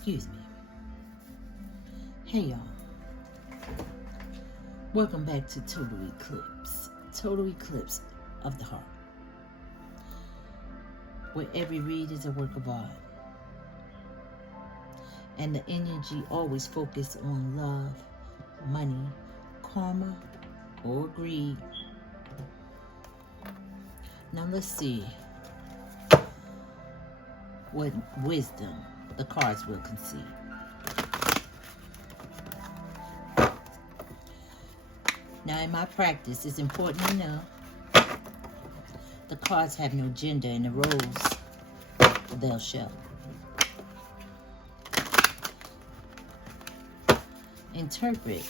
Excuse me. Hey y'all. Welcome back to Total Eclipse. Total Eclipse of the Heart. Where every read is a work of art. And the energy always focused on love, money, karma, or greed. Now let's see what wisdom the cards will concede. Now in my practice, it's important to know the cards have no gender and the roles they'll show. Interpret.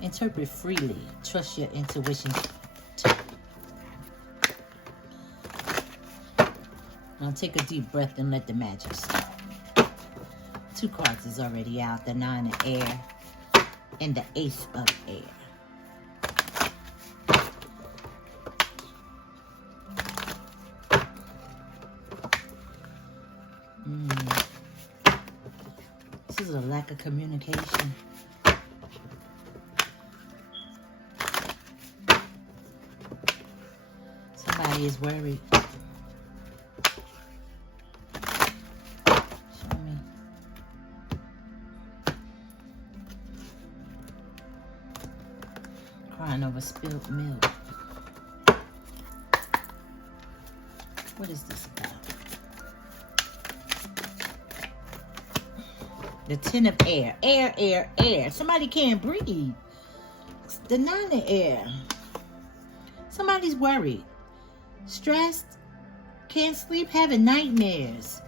Interpret freely. Trust your intuition. Now take a deep breath and let the magic start. 2 cards is already out. The 9 of air and the Ace of air. This is a lack of communication. Somebody is worried. Show me. Crying over spilled milk. What is this about? The 10 of air. Air, air, air. Somebody can't breathe. The 9 of air. Somebody's worried. Stressed. Can't sleep. Having nightmares.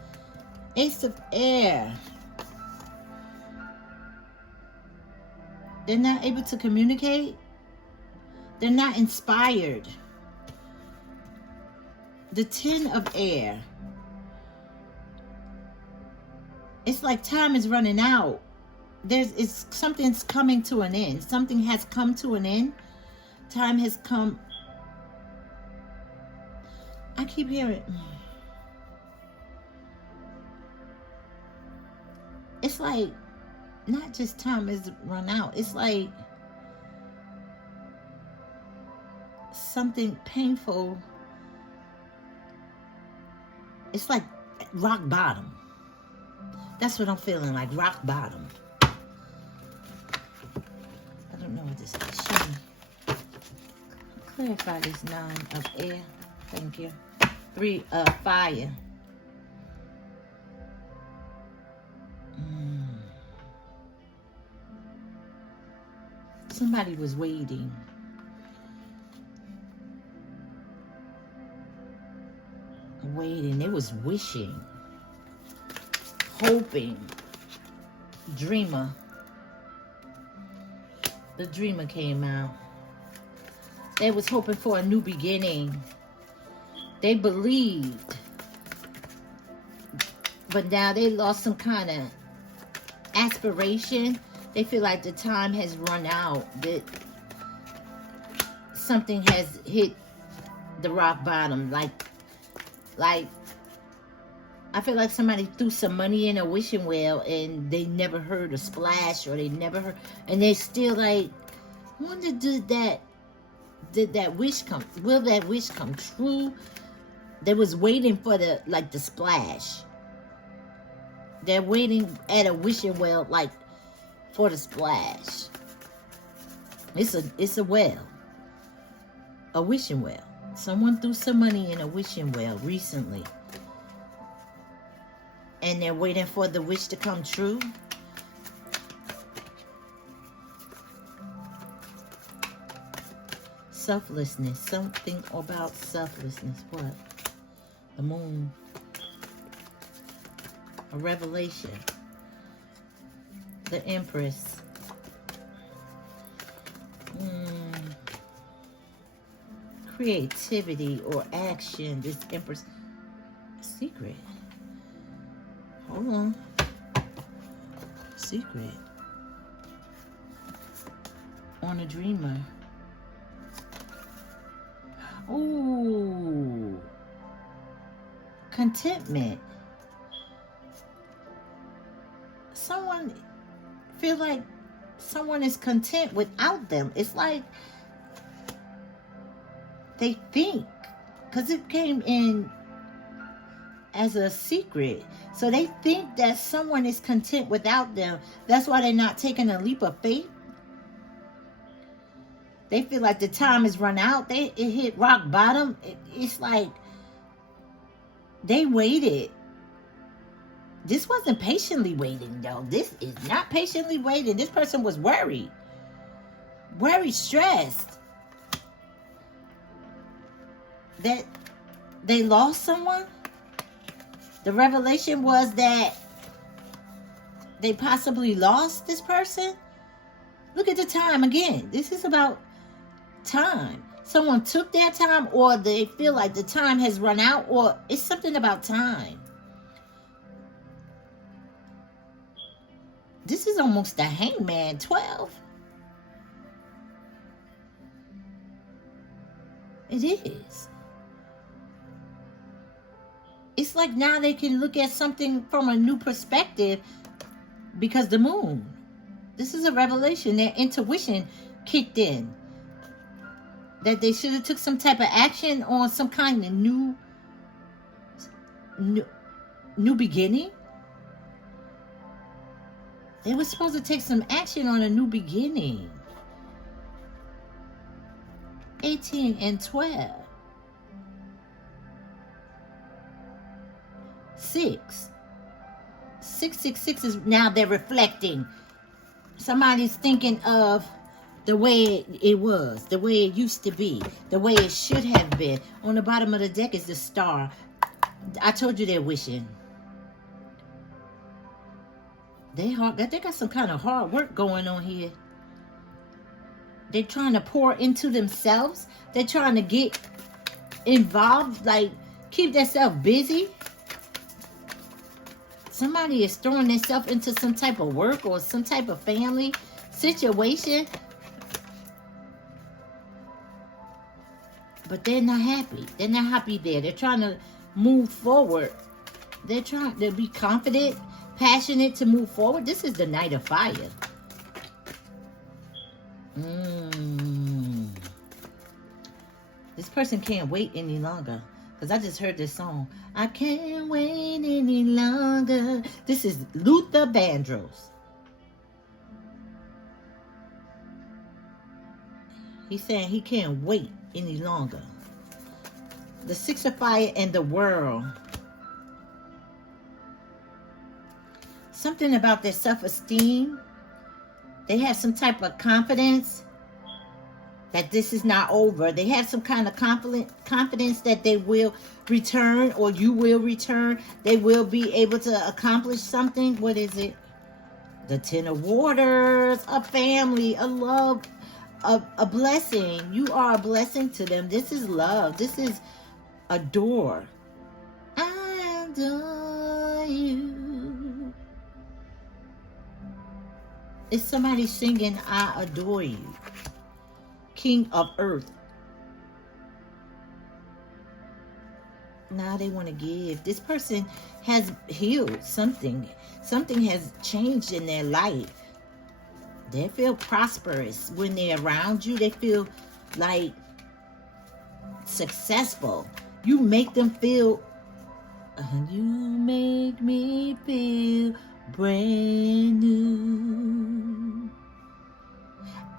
Ace of air. They're not able to communicate. They're not inspired. The 10 of air. It's like time is running out. Something's coming to an end. Something has come to an end. Time has come. I keep hearing. It's like not just time has run out. It's like something painful. It's like rock bottom. That's what I'm feeling like, rock bottom. I don't know what this is. Show me. Clarify this 9 of air. Thank you. 3 of fire. Somebody was waiting. Waiting. They was wishing. Hoping. Dreamer. The dreamer came out. They was hoping for a new beginning. They believed. But now they lost some kind of aspiration. They feel like the time has run out. That something has hit the rock bottom. Like I feel like somebody threw some money in a wishing well and they never heard a splash, or they never heard, and they still like, wonder did that wish come? Will that wish come true? They was waiting for the splash. They're waiting at a wishing well like for the splash. It's a well, a wishing well. Someone threw some money in a wishing well recently. And they're waiting for the wish to come true. Selflessness. Something about selflessness. What? The moon. A revelation. The Empress. Creativity or action. This Empress. Secret. Hold on. Secret. On a dreamer. Ooh. contentment. Someone feel like someone is content without them. It's like they think, because it came in as a secret. So they think that someone is content without them. That's why they're not taking a leap of faith. They feel like the time has run out. It hit rock bottom. It's like they waited. This wasn't patiently waiting, though. This is not patiently waiting. This person was worried. Worried, stressed. That they lost someone. The revelation was that they possibly lost this person. Look at the time again. This is about time. Someone took their time, or they feel like the time has run out, or it's something about time. This is almost the hangman 12. It is. It's like now they can look at something from a new perspective because the moon. This is a revelation. Their intuition kicked in. That they should have took some type of action on some kind of new beginning. They were supposed to take some action on a new beginning. 18 and 12. 6. 666 is now they're reflecting. Somebody's thinking of the way it was, the way it used to be, the way it should have been. On the bottom of the deck is the star. I told you they're wishing. They got some kind of hard work going on here. They're trying to pour into themselves. They're trying to get involved, like keep themselves busy. Somebody is throwing themselves into some type of work or some type of family situation. But they're not happy. They're not happy there. They're trying to move forward. They're trying to be confident, passionate to move forward. This is the Knight of Fire. This person can't wait any longer. Because I just heard this song. I can't wait any longer. This is Luther Vandross. He's saying he can't wait any longer. The 6 of Fire and the World. Something about their self-esteem. They have some type of confidence that this is not over. They have some kind of confidence that they will return, or you will return. They will be able to accomplish something. What is it? The 10 of Waters, a family, a love, a blessing. You are a blessing to them. This is love. This is adore. I adore you. It's somebody singing, I adore you. King of Earth. Now they want to give. This person has healed something. Something has changed in their life. They feel prosperous when they're around you. They feel like successful. You make them feel, you make me feel brand new.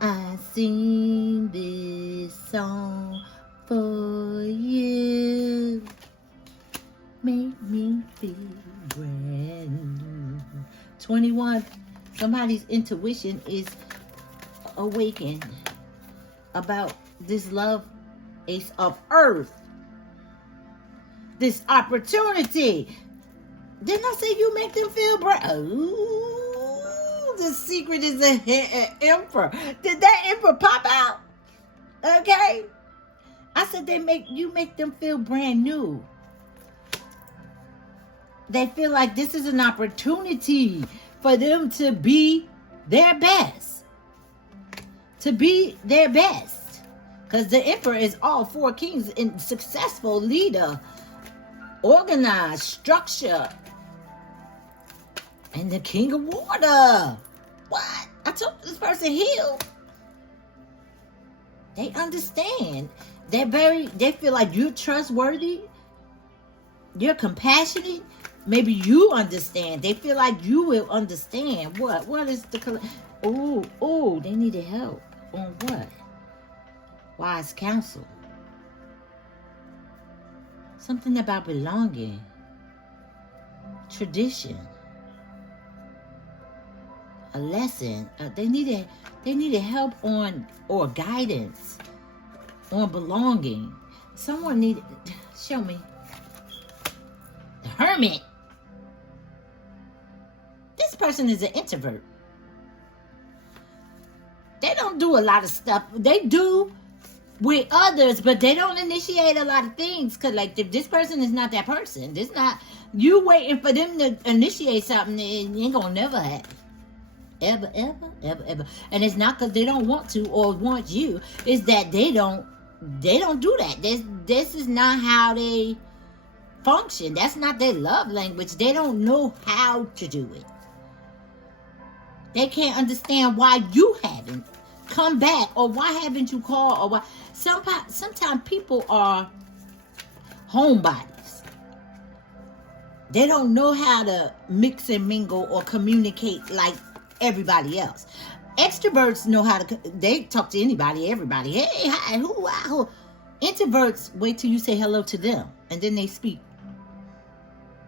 I sing this song for you. Make me feel brand new. 21. Somebody's intuition is awakened about this love, Ace of Earth. This opportunity. Didn't I say you make them feel brand? Ooh, the secret is an emperor. Did that emperor pop out? Okay. I said you make them feel brand new. They feel like this is an opportunity for them to be their best. To be their best. Because the emperor is all 4 kings and successful leader. organized, structure. And the king of water. What? I told this person healed. They understand. They feel like you're trustworthy. You're compassionate. Maybe you understand. They feel like you will understand. What is the... Oh, they needed help. On what? Wise counsel. Something about belonging. Tradition. A lesson. They needed help on, or guidance on belonging. Someone needed... Show me. The hermit. This person is an introvert. They don't do a lot of stuff. They do with others, but they don't initiate a lot of things. Because, like, if this person is not that person, this not... You waiting for them to initiate something, it ain't gonna never happen. Ever. And it's not because they don't want to or want you. It's that they don't do that. This is not how they function. That's not their love language. They don't know how to do it. They can't understand why you haven't come back, or why haven't you called, or why. Sometimes people are homebodies. They don't know how to mix and mingle or communicate like everybody else. Extroverts know how to. They talk to anybody, everybody. Hey, hi, who? Introverts wait till you say hello to them, and then they speak.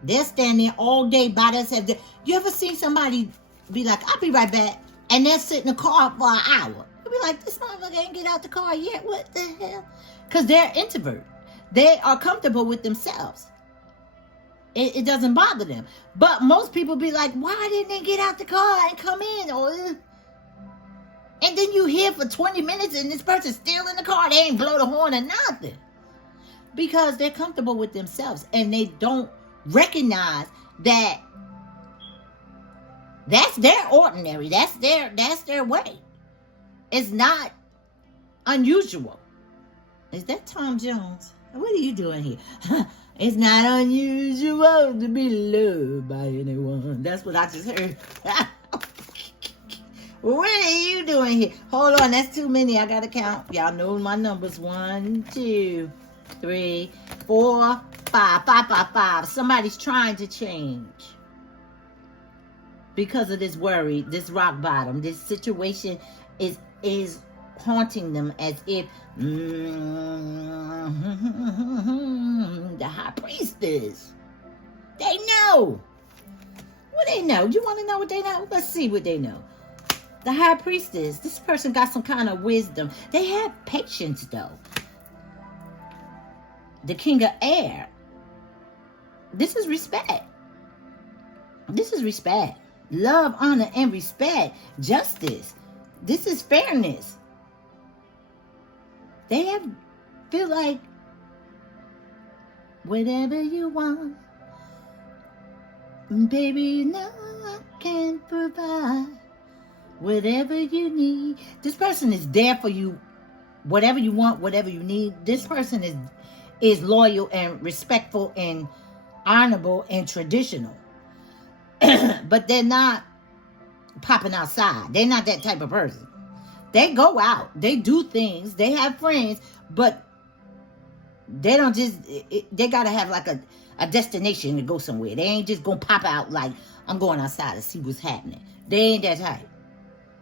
They'll stand there all day by themselves. You ever seen somebody be like, I'll be right back, and they'll sit in the car for an hour? You'll be like, this motherfucker ain't get out the car yet. What the hell? Because they're introvert. They are comfortable with themselves. It doesn't bother them. But most people be like, why didn't they get out the car and come in? And then you hear for 20 minutes and this person's still in the car. They ain't blow the horn or nothing. Because they're comfortable with themselves. And they don't recognize that that's their ordinary. That's their way. It's not unusual. Is that Tom Jones? What are you doing here? It's not unusual to be loved by anyone. That's what I just heard. What are you doing here? Hold on, that's too many. I gotta count. Y'all know my numbers. 1, 2, 3, 4, 5. 5. Somebody's trying to change because of this worry, this rock bottom. This situation is haunting them as if the high priestess. They know. What they know? You want to know what they know? Let's see what they know. The high priestess. This person got some kind of wisdom. They have patience, though. The king of air. This is respect. This is respect. Love, honor, and respect. Justice. This is fairness. They feel like whatever you want, baby, you know I can provide whatever you need. This person is there for you, whatever you want, whatever you need. This person is loyal and respectful and honorable and traditional. But they're not popping outside. They're not that type of person. They go out. They do things. They have friends. But they don't just... They got to have like a destination to go somewhere. They ain't just going to pop out like, I'm going outside to see what's happening. They ain't that type.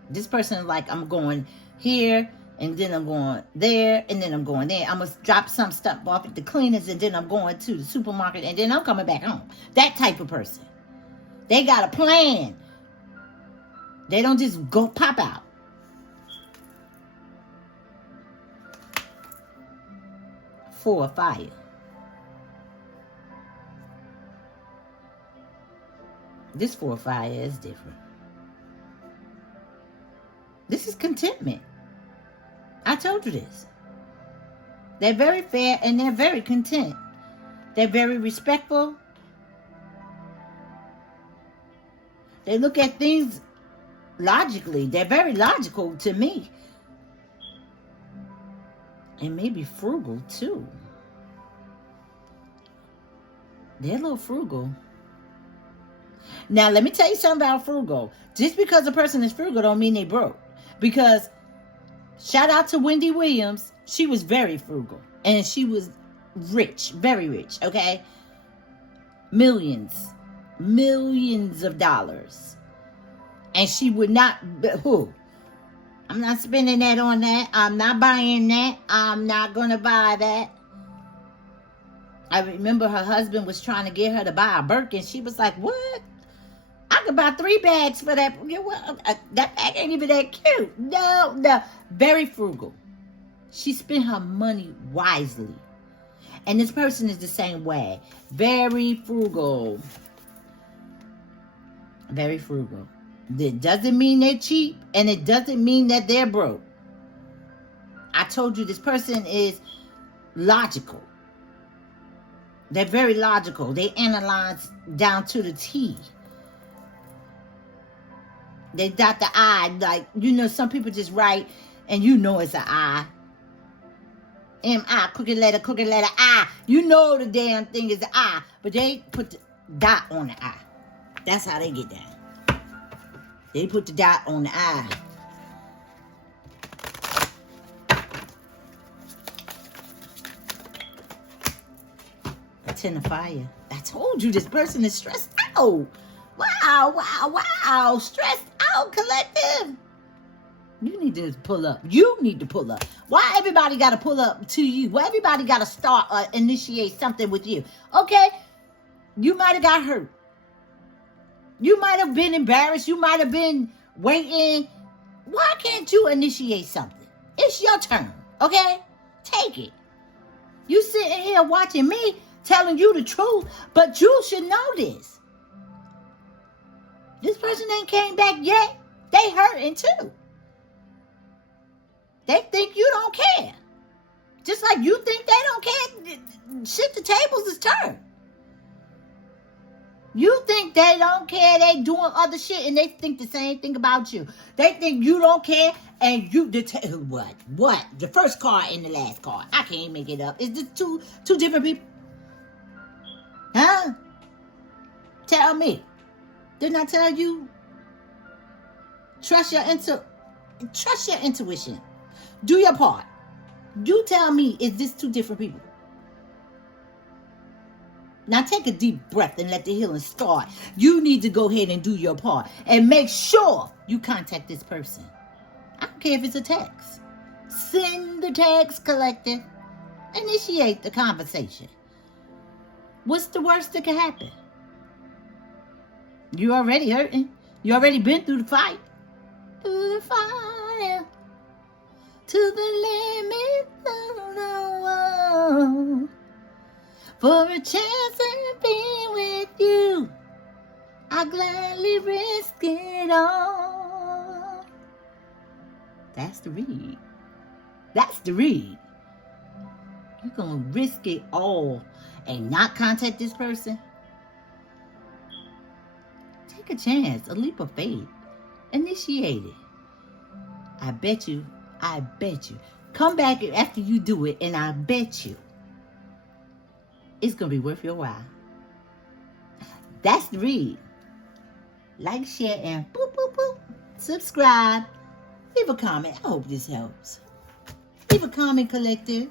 This person is like, I'm going here, and then I'm going there, and then I'm going there. I'm going to drop some stuff off at the cleaners, and then I'm going to the supermarket, and then I'm coming back home. That type of person. They got a plan. They don't just go pop out. For fire. This for fire is different. This is contentment. I told you this. They're very fair and they're very content. They're very respectful. They look at things logically. They're very logical to me. And maybe frugal too. They're a little frugal. Now, let me tell you something about frugal. Just because a person is frugal don't mean they broke. Because, shout out to Wendy Williams. She was very frugal. And she was rich. Very rich, okay? Millions of dollars. And she would not... Who? I'm not spending that on that. I'm not buying that. I'm not going to buy that. I remember her husband was trying to get her to buy a Birkin. She was like, what? I could buy 3 bags for that. That bag ain't even that cute. No. Very frugal. She spent her money wisely. And this person is the same way. Very frugal. Very frugal. That doesn't mean they're cheap. And it doesn't mean that they're broke. I told you this person is logical. They're very logical. They analyze down to the T. They dot the I. Like, you know, some people just write and you know it's an I. M-I, crooked letter I. You know the damn thing is the I. But they put the dot on the I. That's how they get down. They put the dot on the I. In the fire. I told you this person is stressed out. Wow. Stressed out, collective. You need to pull up. You need to pull up. Why everybody got to pull up to you? Why everybody got to start initiate something with you? Okay, you might have got hurt. You might have been embarrassed. You might have been waiting. Why can't you initiate something? It's your turn. Okay, take it. You sitting here watching me telling you the truth, but you should know this. This person ain't came back yet. They hurting too. They think you don't care. Just like you think they don't care. Shit, the tables is turned. You think they don't care. They doing other shit and they think the same thing about you. They think you don't care and you... What? The first card and the last card. I can't make it up. Is this two different people? Huh? Tell me. Didn't I tell you? Trust your intuition. Do your part. You tell me, is this 2 different people? Now take a deep breath and let the healing start. You need to go ahead and do your part. And make sure you contact this person. I don't care if it's a text. Send the text, collective. Initiate the conversation. What's the worst that can happen? You already hurting. You already been through the fight. Through the fire. To the limit of the world. For a chance to be with you. I gladly risk it all. That's the read. That's the read. You're going to risk it all and not contact this person? Take a chance, a leap of faith. Initiate it. I bet you. Come back after you do it and I bet you it's going to be worth your while. That's the read. Like, share, and boop, boop, boop. Subscribe. Leave a comment. I hope this helps. Leave a comment, collective.